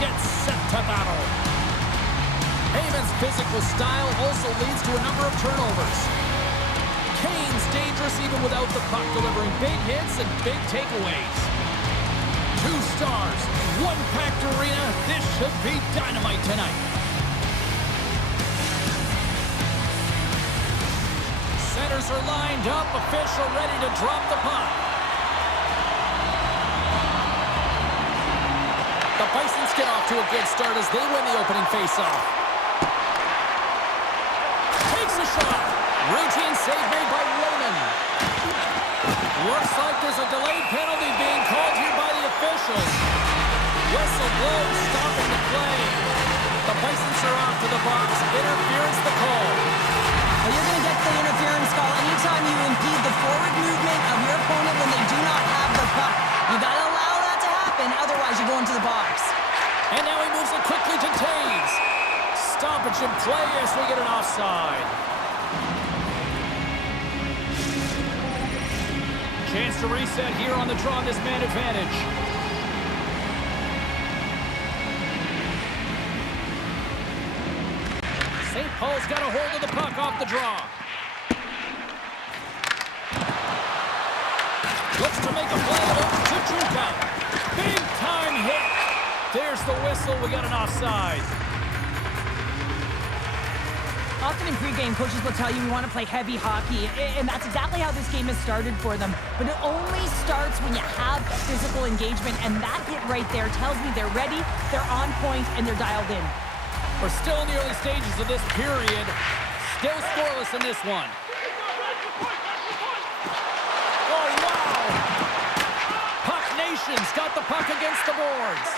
gets set to battle. Heyman's physical style also leads to a number of turnovers. Kane's dangerous even without the puck, delivering big hits and big takeaways. 2 stars, 1 packed arena. This should be dynamite tonight. Centers are lined up, official ready to drop the puck. The Bisons get off to a good start as they win the opening faceoff. Takes a shot. Routine save made by Roman. Looks like there's a delayed penalty being called here by the officials. Whistle blows, stopping the play. The Bisons are off to the box. Interference the call. Well, you're going to get the interference call anytime you impede the forward movement of your opponent when they do not have the puck. You got to allow that to happen, otherwise you go into the box. And now he moves it quickly to Taves. Stoppage in play as we get an offside. Chance to reset here on the draw on this man advantage. St. Paul's got a hold of the puck off the draw. Looks to make a play over to Juka. Big time hit. There's the whistle. We got an offside. Often in pregame, coaches will tell you we want to play heavy hockey, and that's exactly how this game has started for them. But it only starts when you have physical engagement, and that hit right there tells me they're ready, they're on point, and they're dialed in. We're still in the early stages of this period. Still scoreless in this one. Oh, wow! Puck Nation's got the puck against the boards.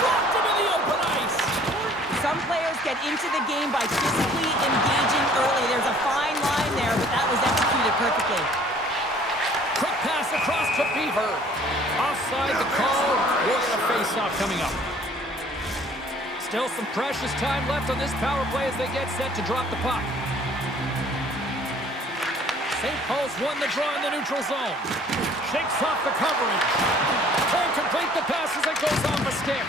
Locked him in the open ice. Some players get into the game by physically engaging early. There's a fine line there, but that was executed perfectly. Quick pass across to Beaver. Offside the call. We'll get a face-off coming up. Still some precious time left on this power play as they get set to drop the puck. St. Paul's won the draw in the neutral zone. Shakes off the coverage. Can't complete the pass as it goes off a stick.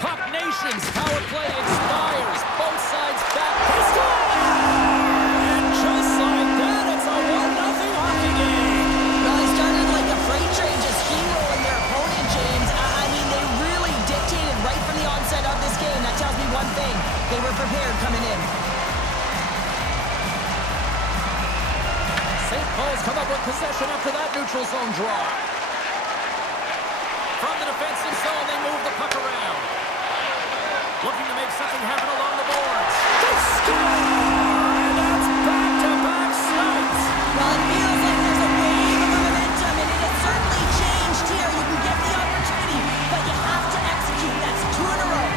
Puck Nation's power play expires. Both sides back. And just like that, it's a 1-0 hockey game. Well, they started like a freight train just steamrolling their opponent, James. I mean, they really dictated right from the onset of this game. That tells me one thing. They were prepared coming in. St. Paul's come up with possession after that neutral zone draw. From the defensive zone, they move the puck around. Looking to make something happen along the boards. They score! And that's back-to-back sites. Well, it feels like there's a wave of momentum, and it has certainly changed here. You can get the opportunity, but you have to execute. That's 2 in a row.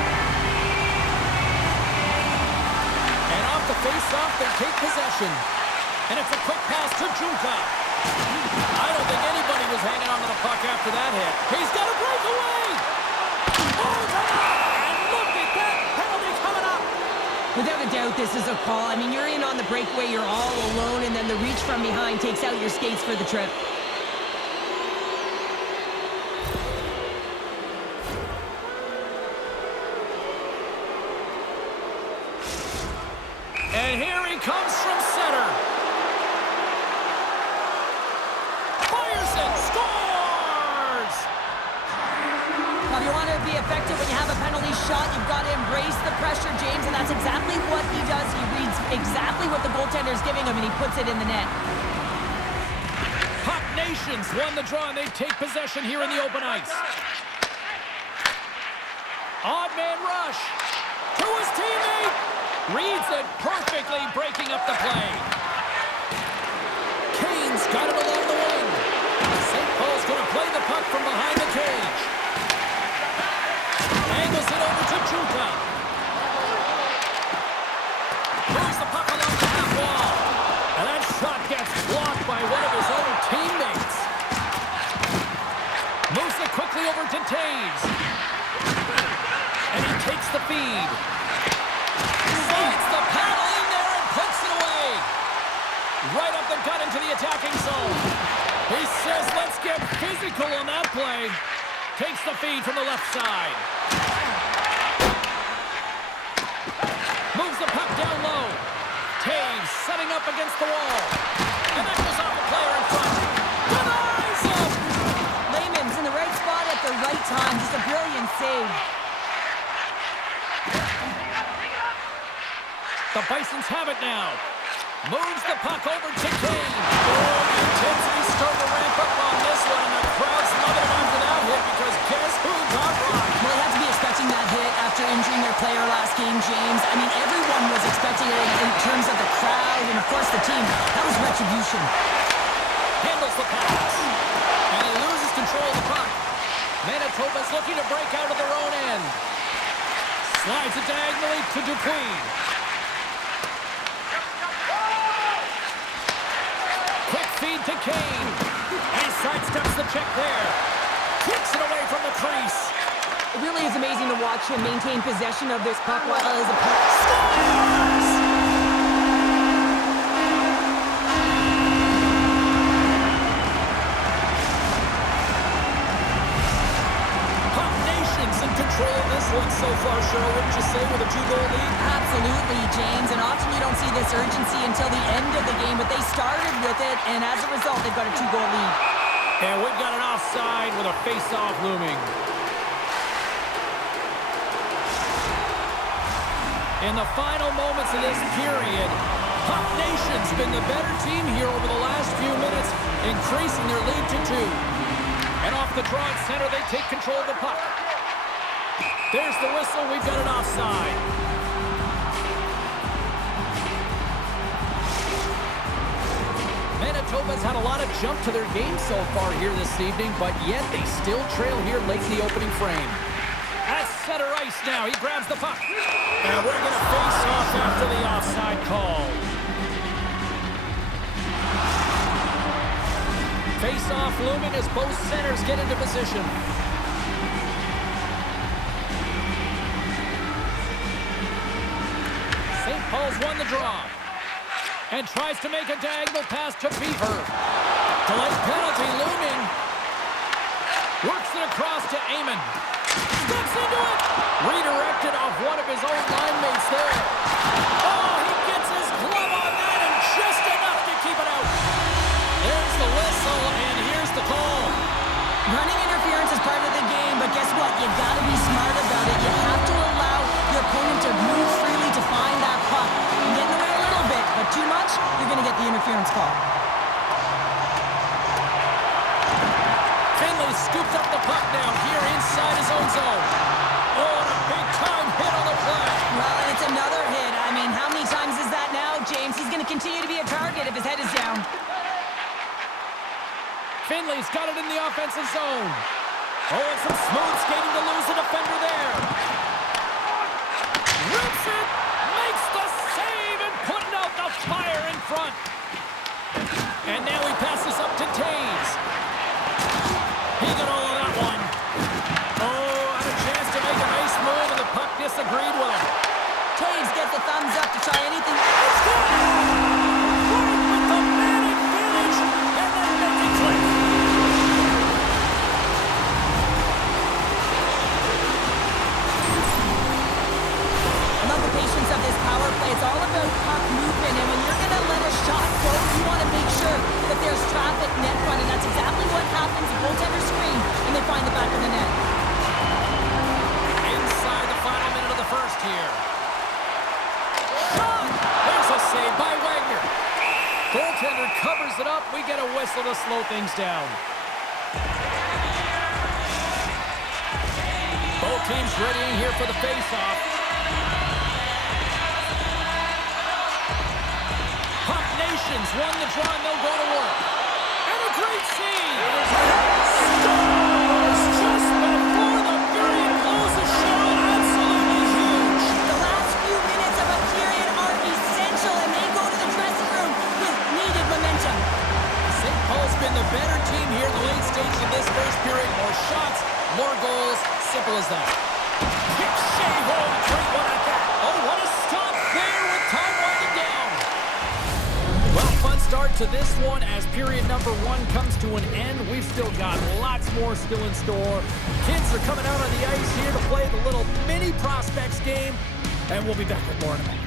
And off the face-off, they take possession. And it's a quick pass to Juka. I don't think anybody was hanging on to the puck after that hit. He's got a breakaway! And look at that penalty coming up! Without a doubt, this is a call. I mean, you're in on the breakaway, you're all alone, and then the reach from behind takes out your skates for the trip. And here he comes from center. Fires it, scores! Now, if you want to be effective when you have a penalty shot, you've got to embrace the pressure, James, and that's exactly what he does. He reads exactly what the goaltender's giving him, and he puts it in the net. Puck Nations won the draw, and they take possession here in the open ice. Odd man rush to his teammate. Reads it perfectly, breaking up the play. Kane's got it along the wing. St. Paul's going to play the puck from behind the cage. Angles it over to Juka. Moves the puck along the half wall. And that shot gets blocked by one of his own teammates. Moves it quickly over to Taves. And he takes the feed. Slides the paddle in there and puts it away. Right up the gut into the attacking zone. He says, let's get physical on that play. Takes the feed from the left side. Moves the puck down low. Taves setting up against the wall. And that goes off the player in front. Denies him! Lehman's in the right spot at the right time. Just a brilliant save. The Bisons have it now. Moves the puck over to Kane. Oh, the intensity's starting to ramp up on this one, and the crowd's loving it after that hit because guess who got rocked? Well, they had to be expecting that hit after injuring their player last game, James. I mean, everyone was expecting it in terms of the crowd and, of course, the team. That was retribution. Handles the pass. And he loses control of the puck. Manitoba's looking to break out of their own end. Slides it diagonally to Dupuis. Quick feed to Kane. And he sidesteps the check there. Kicks it away from the crease. It really is amazing to watch him maintain possession of this puck while his opponent scores! Puck Nation's in control of this one so far, Cheryl, wouldn't you say, with a 2-goal lead? Absolutely, James, and often you don't see this urgency until the end of the game, but they started with it, and as a result, they've got a 2-goal lead. And we've got an offside with a face-off looming. In the final moments of this period, Puck Nation's been the better team here over the last few minutes, increasing their lead to 2. And off the draw at center, they take control of the puck. There's the whistle. We've got an offside. Manitoba's had a lot of jump to their game so far here this evening, but yet they still trail here late in the opening frame. At center ice now, he grabs the puck. And we're going to face off after the offside call. Face off looming as both centers get into position. St. Paul's won the draw. And tries to make a diagonal pass to Beaver. Delayed penalty looming. Works it across to Amon. Steps into it. Redirected off one of his own line mates there. Oh, he gets his glove on that and just enough to keep it out. There's the whistle, and here's the call. Running interference is part of the game, but guess what? You got to be smart about it. You have to allow your opponent to move freely to find that puck. You get in the way a little bit, but too much, you're going to get the interference call. Finley scooped up the puck now here inside his own zone. Oh, and a big-time hit on the play. Well, and it's another hit. I mean, how many times is that now, James? He's going to continue to be a target if his head is down. Finley's got it in the offensive zone. Oh, and some smooth skating to lose the defender there. Rips it, makes the save, and putting out the fire in front. And now he passes up to Taves. He got all of that one. Oh, had a chance to make a nice move, and the puck disagreed with him. Taves gets the thumbs up to try anything. It's good! Right with the man advantage, and then make it click. I love the patience of this power play. It's all about puck movement, and when you're going to let a shot go, you want to make sure that there's traffic net front, and that's exactly what happens. The goaltender screen, and they find the back of the net. Inside the final minute of the first here. Shot! There's a save by Wagner. Goaltender covers it up. We get a whistle to slow things down. Both teams readying here for the face-off. Puck Nations won the draw, and they'll go to work. And a great save! Scores just before the period closes, Cheryl. Absolutely huge. The last few minutes of a period are essential, and they go to the dressing room with needed momentum. St. Paul's been the better team here in the late stages of this first period. More shots, more goals. Simple as that. Kick Shea home. Great one at that. Oh, what a stop there with time winding down. Well, fun start start to this one as period number 1 comes to an end. We've still got lots more still in store. Kids are coming out on the ice here to play the little mini prospects game, and we'll be back with more in a moment.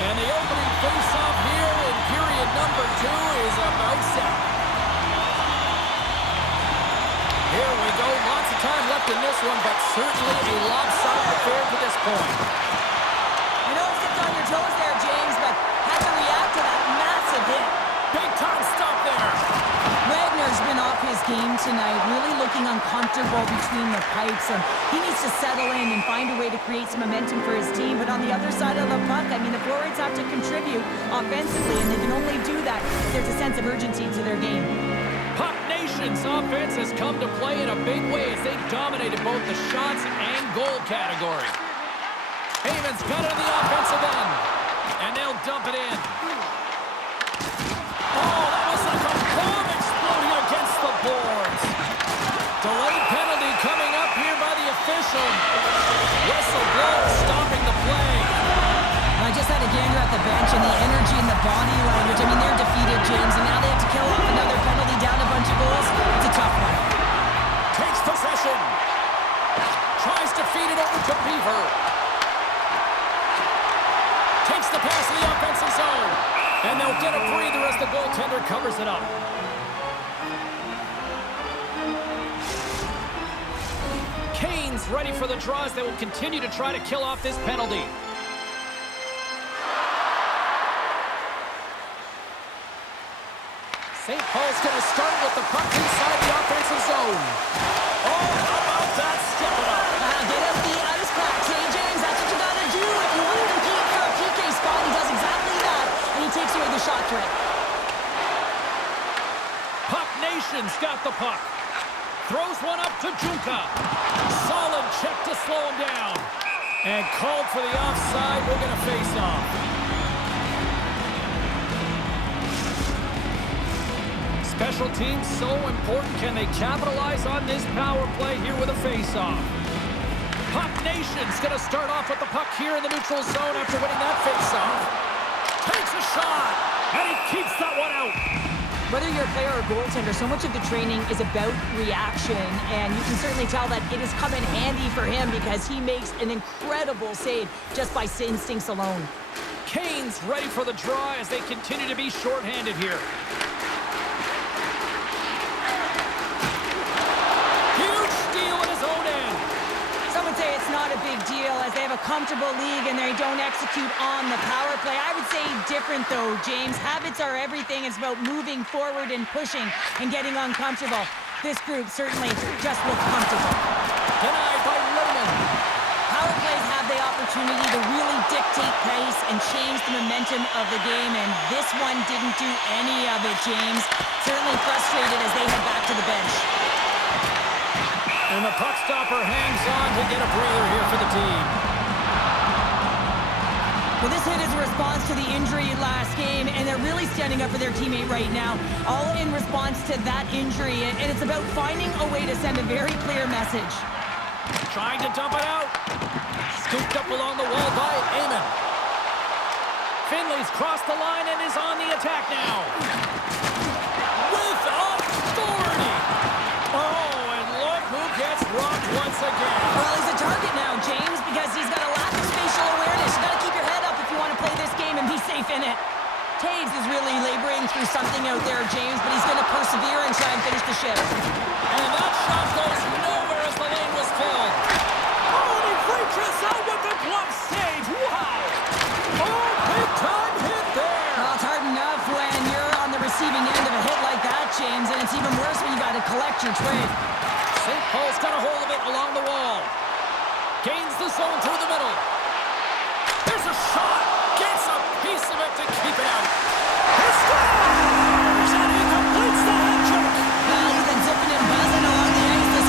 And the opening face-off here in period number 2 is about set. Here we go. Lots of time left in this one, but certainly a lopsided affair to this point. I know it stepped on your toes there, James, but had to react to that massive hit. Big-time stop there. Wagner's been off his game tonight, really looking uncomfortable between the pipes, and he needs to settle in and find a way to create some momentum for his team. But on the other side of the puck, I mean, the forwards have to contribute offensively, and they can only do that if there's a sense of urgency to their game. Puck Nation's offense has come to play in a big way as they've dominated both the shots and goal category. Heyman's got it on the offensive end, and they'll dump it in. Oh, that was like a bomb exploding against the boards. Delayed penalty coming up here by the official. Whistle blows, stopping the play. I just had a gander at the bench, and the energy and the body language. I mean, they're defeated, James, and now they have to kill off another penalty, down a bunch of goals. It's a tough one. Takes possession. Tries to feed it over to Beaver. Takes the pass in the offensive zone. And they'll get a breather as the goaltender covers it up. Kane's ready for the draws. They will continue to try to kill off this penalty. St. Paul's going to start with the puck inside the offensive zone. Oh, how about that? Step it up. Get up the ice cracks, hey, James. That's what you got to do if you want to compete for a PK spot. He does exactly that, and he takes away the shot threat. Puck Nation's got the puck. Throws one up to Junka. Solid check to slow him down. And called for the offside. We're going to face off. Special teams so important. Can they capitalize on this power play here with a face-off? Puck Nation's going to start off with the puck here in the neutral zone after winning that face-off. Takes a shot, and he keeps that one out. Whether you're a player or a goaltender, so much of the training is about reaction, and you can certainly tell that it has come in handy for him because he makes an incredible save just by instincts alone. Kane's ready for the draw as they continue to be shorthanded here. Huge steal in his own end. Some would say it's not a big deal as they have a comfortable league and they don't execute on the power play. I would say different though, James. Habits are everything. It's about moving forward and pushing and getting uncomfortable. This group certainly just looked comfortable. Denied by Littman. Power plays have the opportunity to really dictate pace and change the momentum of the game, and this one didn't do any of it, James. Certainly frustrated as they head back to the bench. And the puck stopper hangs on to get a breather here for the team. Well, this hit is a response to the injury last game, and they're really standing up for their teammate right now, all in response to that injury, and it's about finding a way to send a very clear message. Trying to dump it out. Scooped up along the wall by Eamon. Finley's crossed the line and is on the attack now. With authority. Oh, and look who gets rocked once again. Well, he's a target now, James, because he's got a lack of spatial awareness. You got to keep your head up if you want to play this game and be safe in it. Taves is really laboring through something out there, James, but he's going to persevere and try and finish the shift. And that shot goes nowhere as the lane was filled. Oh, and he reaches out with the glove save. Wow. Oh, big time hit there. Well, it's hard enough when you're on the receiving end of a hit like that, James, and it's even worse when you got to collect your trade. St. Paul's got a hold of it along the wall. Gains the zone through the middle. There's a shot. Gets a piece of it to keep it out. He scores! And he completes the hat trick. Well, he's been zipping and buzzing along the ice this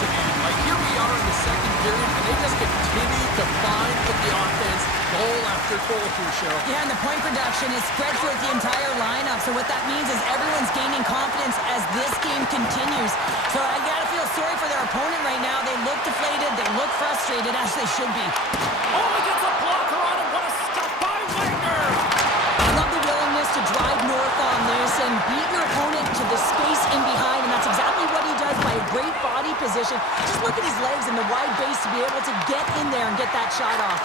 to end. Like, here we are in the second period, and they just continue to find with the offense goal after goal here, Cheryl. Yeah, and the point production is spread throughout the entire lineup. So what that means is everyone's gaining confidence as this game continues. So I gotta feel sorry for their opponent right now. They look deflated, they look frustrated, as they should be. Oh, he gets a blocker on him. What a stop by Wagner! I love the willingness to drive north on this and beat your opponent to the space in behind, and that's exactly what he does by a great body position. Just look at his legs and the wide base to be able to get in there and get that shot off.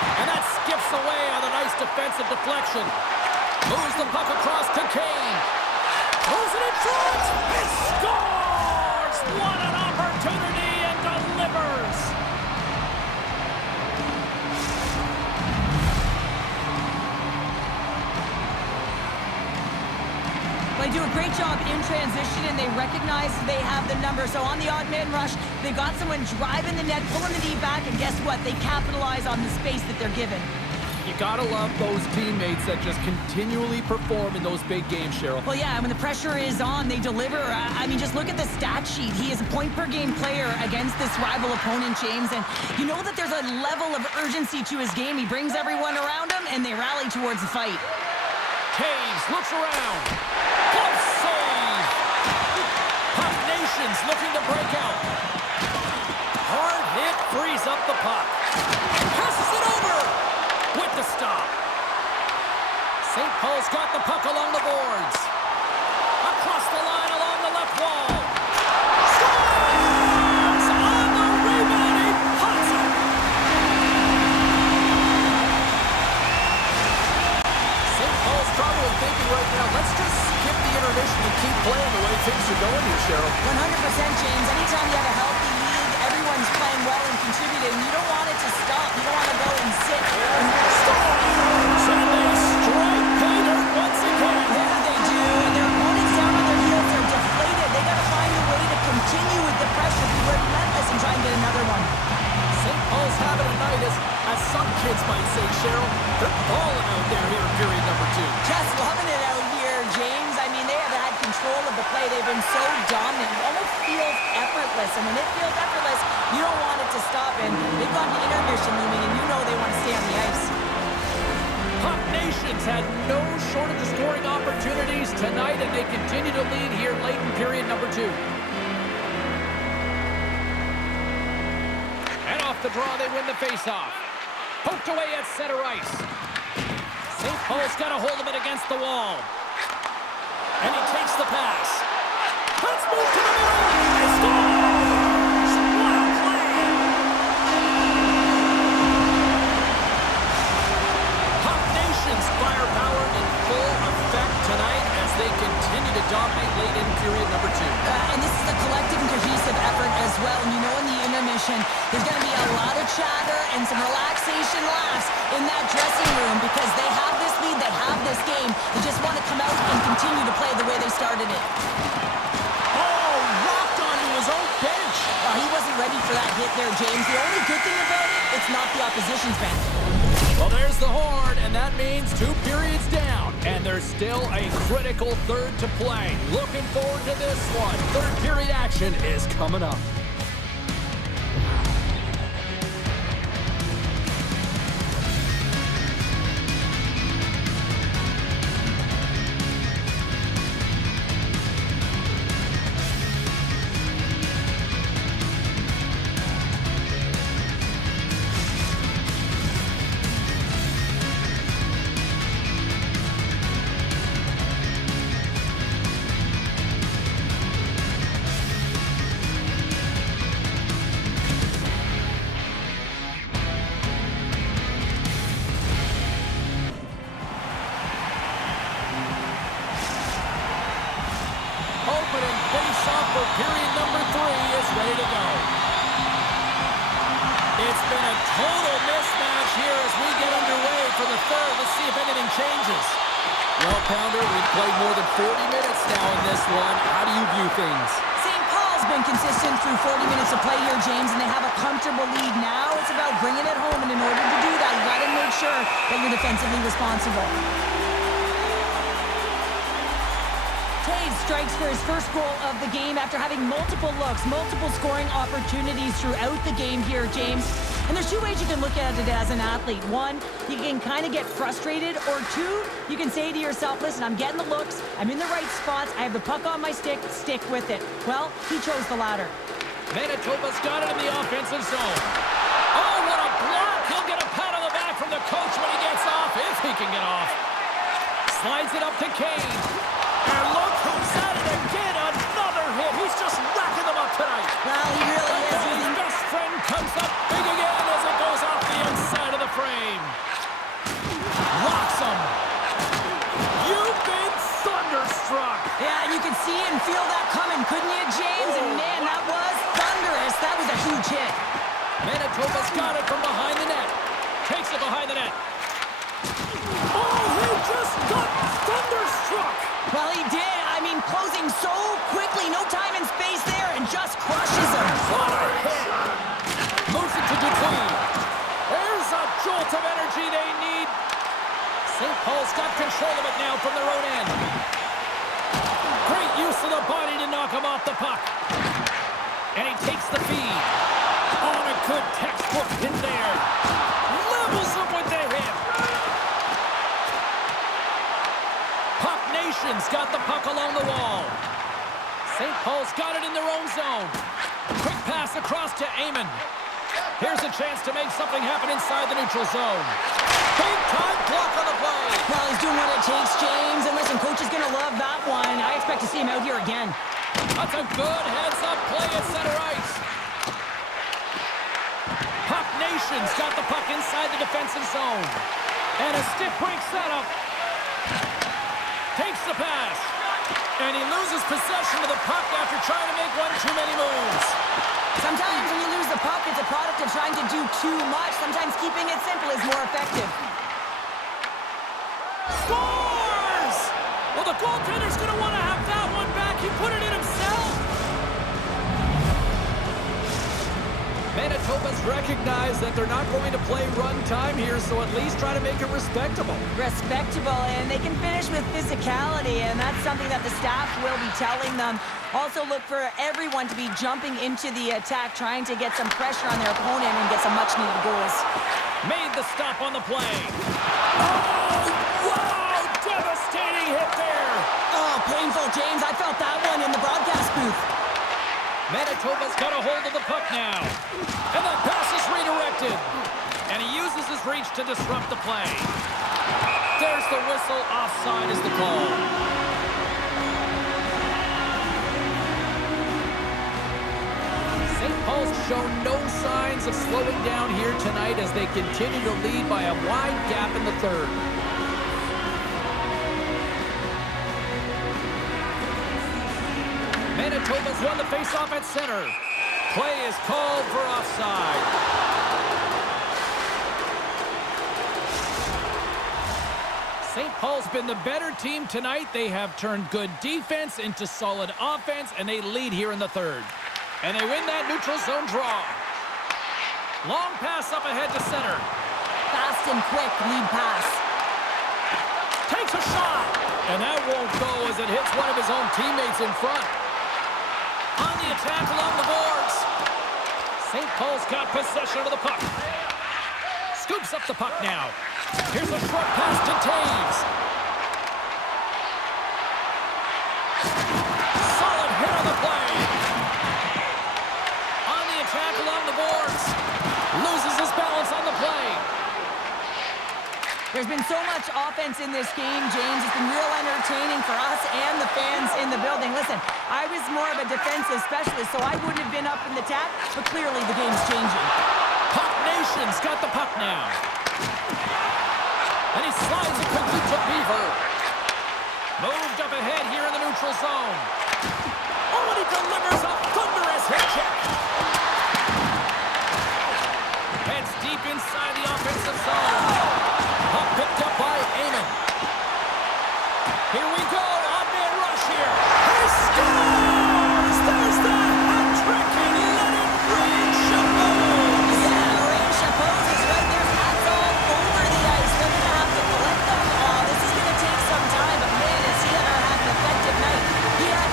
And that skips away on a nice defensive deflection. Moves the puck across to Kane. Throws it in front and scores! What an opportunity, and delivers! They do a great job in transition, and they recognize they have the number. So on the odd man rush, they got someone driving the net, pulling the D back, and guess what? They capitalize on the space that they're given. You gotta love those teammates that just continually perform in those big games, Cheryl. Well, yeah, when the pressure is on, they deliver. I mean, just look at the stat sheet. He is a point-per-game player against this rival opponent, James, and you know that there's a level of urgency to his game. He brings everyone around him, and they rally towards the fight. Taves looks around. Glove save! Puck Nations looking to break out. Hard hit frees up the puck. Passes it over with the stop. St. Paul's got the puck along the boards. Across the line along the left wall. Scores! On the rebound, he pots it. St. Paul's probably thinking right now, let's just skip the intermission and keep playing the way things are going here, Cheryl. 100%, James. Anytime you have a healthy league, everyone's playing well and contributing. You don't want it to stop. You don't want to go and sit. And they strike pay dirt once again. Yeah, they do. And their opponents down on their heels. They're deflated. They got to find a way to continue with the pressure, be relentless, and try and get another one. St. Paul's having a night, as some kids might say, Cheryl. They're balling out there here in period number 2. Just loving it out here, James. I mean, they have had control of the play. They've been so dominant. It almost feels effortless. And when it feels effortless, you don't want it to stop. And they've got the intermission looming, and you know they want to stay on the ice. Puck Nations had no shortage of scoring opportunities tonight, and they continue to lead here late in period number 2. And off the draw, they win the faceoff. Poked away at center ice. St. Paul's got a hold of it against the wall. And he takes the pass. Let's move to the middle. He scores! What a play! Puck Nation's firepower in full effect tonight as they continue to dominate late in period number 2. And this is a collective and cohesive effort as well. And you know in the intermission, there's going to be a lot of chatter and some relaxation laughs in that dressing room because they have this lead, they have this game. They just want to come out and continue to play the way they started it. Oh, rocked onto his own bench. He wasn't ready for that hit there, James. The only good thing about it, it's not the opposition's bench. Well, there's the horn, and that means 2 periods down. And there's still a critical third to play. Looking forward to this one. Third period action is coming up. Period number 3 is ready to go. It's been a total mismatch here as we get underway for the third. Let's see if anything changes. Well, Pounder, we've played more than 40 minutes now in this one. How do you view things? St. Paul's been consistent through 40 minutes of play here, James, and they have a comfortable lead. Now it's about bringing it home, and in order to do that, you got to make sure that you're defensively responsible. Taves strikes for his first goal of the game after having multiple looks, multiple scoring opportunities throughout the game here, James. And there's two ways you can look at it as an athlete. One, you can kind of get frustrated, or two, you can say to yourself, listen, I'm getting the looks, I'm in the right spots, I have the puck on my stick with it. Well, he chose the latter. Manitoba's got it in the offensive zone. Oh, what a block! He'll get a pat on the back from the coach when he gets off, if he can get off. Slides it up to Kane. And look who's at it again, another hit. He's just racking them up tonight. Well, he really is. His best friend comes up big again as it goes off the inside of the frame. Rocks him. You've been thunderstruck. Yeah, you could see and feel that coming, couldn't you, James? And man, that was thunderous. That was a huge hit. Manitoba's got it from behind the net. Takes it behind the net. Oh, he just got thunderstruck. Well, he did. I mean, closing so quickly. No time and space there, and just crushes him. What a hit. Moves it to Dupuis. There's a jolt of energy they need. St. Paul's got control of it now from their own end. Great use of the body to knock him off the puck. And he takes the feed. On a good textbook hit there. Levels him with the hit. Puck Nation's got the puck along the wall. St. Paul's got it in their own zone. Quick pass across to Amon. Here's a chance to make something happen inside the neutral zone. Big time block on the play. Well, he's doing what it takes, James. And listen, coach is going to love that one. I expect to see him out here again. That's a good heads-up play at center ice. Puck Nation's got the puck inside the defensive zone. And a stiff break setup. Takes the pass. And he loses possession of the puck after trying to make one too many moves. Sometimes when you lose the puck, it's a product of trying to do too much. Sometimes keeping it simple is more effective. Scores! Well, the goaltender's going to want to have that one back. He put it in himself. Manitoba's recognized that they're not going to play run time here, so at least try to make it respectable. Respectable, and they can finish with physicality, and that's something that the staff will be telling them. Also look for everyone to be jumping into the attack, trying to get some pressure on their opponent and get some much-needed goals. Made the stop on the play. Oh, wow! Devastating hit there. Oh, painful, James. I felt that one in the broadcast booth. Manitoba's got a hold of the puck now. And the pass is redirected. And he uses his reach to disrupt the play. There's the whistle. Offside is the call. St. Paul's shown no signs of slowing down here tonight as they continue to lead by a wide gap in the third. Manitoba's won the faceoff at center. Play is called for offside. St. Paul's been the better team tonight. They have turned good defense into solid offense, and they lead here in the third. And they win that neutral zone draw. Long pass up ahead to center. Fast and quick lead pass. Takes a shot. And that won't go as it hits one of his own teammates in front. On the attack along the boards. St. Paul's got possession of the puck. Scoops up the puck now. Here's a short pass to Taves. Solid hit on the play. On the attack along the boards. Loses his balance on the play. There's been so much offense in this game, James. It's been real entertaining for us and the fans in the building. Listen, I was more of a defensive specialist, so I wouldn't have been up in the tap, but clearly the game's changing. Puck Nation's got the puck now. And he slides it quickly to Beaver. Moved up ahead here in the neutral zone. Oh, and he delivers a thunderous hit check. Heads deep inside the offensive zone. Puck picked up by Amon. Here we go, on-man rush here. He scores! There's the hat trick, and let it rain Chapeaus. Yeah, rain Chapeaus is right there. Hats all over the ice. They're going to have to collect them all. This is going to take some time, but man, has he ever had an effective night. He had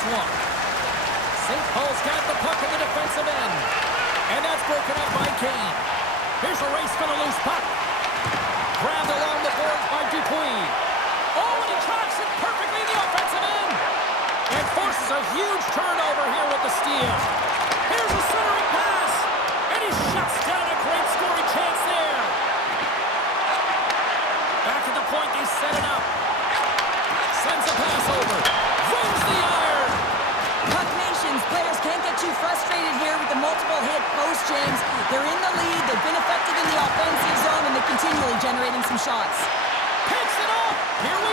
slump. St. Paul's got the puck in the defensive end. And that's broken up by Kane. Here's a race for the loose puck. Grabbed along the boards by Dupuis. Oh, and he tracks it perfectly in the offensive end. And forces a huge turnover here with the steal. Here's a centering pass. And he shuts down a great scoring chance there. Back at the point, they set it up. Sends a pass over. Wins the iron. Puck Nations, players can't get too frustrated here with the multiple hit post, James. They're in the lead, they've been effective in the offensive zone, and they're continually generating some shots. Picks it up. Here we